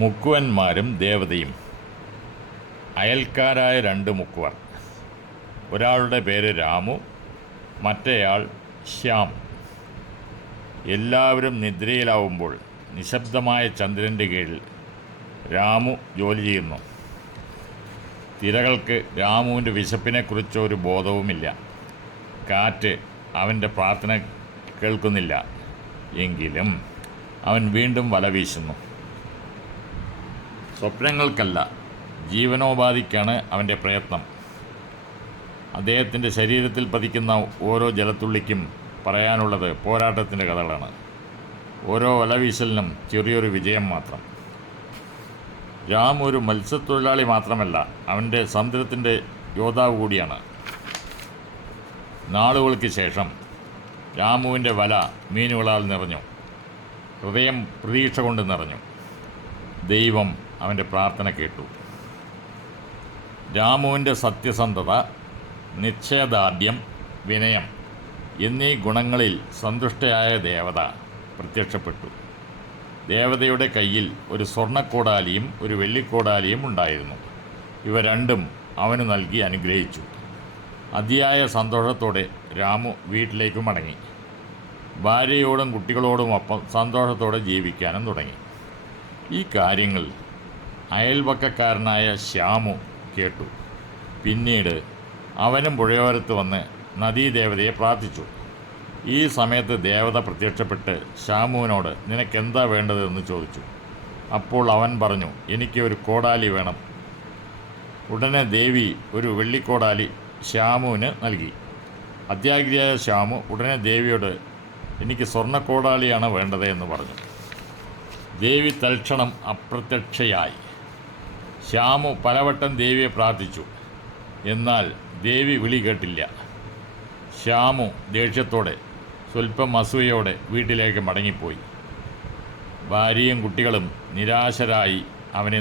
മുക്കുവന്മാരും ദേവതയും. അയൽക്കാരായ രണ്ട് മുക്കുവർ. ഒരാളുടെ പേര് രാമു, മറ്റേയാൾ ശ്യാം. എല്ലാവരും നിദ്രയിലാവുമ്പോൾ നിശബ്ദമായ ചന്ദ്രൻ്റെ കീഴിൽ രാമു ജോലി ചെയ്യുന്നു. തിരകൾക്ക് രാമുവിൻ്റെ വിശപ്പിനെക്കുറിച്ച് ഒരു ബോധവുമില്ല. കാറ്റ് അവൻ്റെ പ്രാർത്ഥന കേൾക്കുന്നില്ല. എങ്കിലും അവൻ വീണ്ടും വല വീശുന്നു. സ്വപ്നങ്ങൾക്കല്ല, ജീവനോപാധിക്കാണ് അവൻ്റെ പ്രയത്നം. അദ്ദേഹത്തിൻ്റെ ശരീരത്തിൽ പതിക്കുന്ന ഓരോ ജലത്തുള്ളിക്കും പറയാനുള്ളത് പോരാട്ടത്തിൻ്റെ കഥകളാണ്. ഓരോ വലവീശലിനും ചെറിയൊരു വിജയം മാത്രം. രാം ഒരു മത്സ്യത്തൊഴിലാളി മാത്രമല്ല, അവൻ്റെ സമുദ്രത്തിൻ്റെ യോദ്ധാവ് കൂടിയാണ്. നാളുകൾക്ക് ശേഷം രാമുവിൻ്റെ വല മീനുകളാൽ നിറഞ്ഞു. ഹൃദയം പ്രതീക്ഷ കൊണ്ട് നിറഞ്ഞു. ദൈവം അവൻ്റെ പ്രാർത്ഥന കേട്ടു. രാമുവിൻ്റെ സത്യസന്ധത, നിശ്ചയദാർഢ്യം, വിനയം എന്നീ ഗുണങ്ങളിൽ സന്തുഷ്ടയായ ദേവത പ്രത്യക്ഷപ്പെട്ടു. ദേവതയുടെ കയ്യിൽ ഒരു സ്വർണ്ണക്കോടാലിയും ഒരു വെള്ളിക്കോടാലിയും ഉണ്ടായിരുന്നു. ഇവ രണ്ടും അവന് നൽകി അനുഗ്രഹിച്ചു. അതിയായ സന്തോഷത്തോടെ രാമു വീട്ടിലേക്ക് മടങ്ങി. ഭാര്യയോടും കുട്ടികളോടുമൊപ്പം സന്തോഷത്തോടെ ജീവിക്കാനും തുടങ്ങി. ഈ കാര്യങ്ങൾ അയൽവക്കക്കാരനായ ശ്യാമു കേട്ടു. പിന്നീട് അവനും പുഴയോരത്ത് വന്ന് നദീദേവതയെ പ്രാർത്ഥിച്ചു. ഈ സമയത്ത് ദേവത പ്രത്യക്ഷപ്പെട്ട് ശ്യാമുവിനോട് നിനക്കെന്താ വേണ്ടതെന്ന് ചോദിച്ചു. അപ്പോൾ അവൻ പറഞ്ഞു, എനിക്ക് ഒരു കോടാലി വേണം. ഉടനെ ദേവി ഒരു വെള്ളിക്കോടാലി ശ്യാമുവിന് നൽകി. അത്യാഗ്രഹിയായ ശ്യാമു ഉടനെ ദേവിയോട് എനിക്ക് സ്വർണ്ണക്കോടാലിയാണ് വേണ്ടത് എന്ന് പറഞ്ഞു. ദേവി തൽക്ഷണം അപ്രത്യക്ഷയായി. ശ്യാമു പലവട്ടം ദേവിയെ പ്രാർത്ഥിച്ചു. എന്നാൽ ദേവി വിളി കേട്ടില്ല. ശ്യാമു ദേഷ്യത്തോടെ, സ്വല്പം അസൂയയോടെ വീട്ടിലേക്ക് മടങ്ങിപ്പോയി. ഭാര്യയും കുട്ടികളും നിരാശരായി അവനെ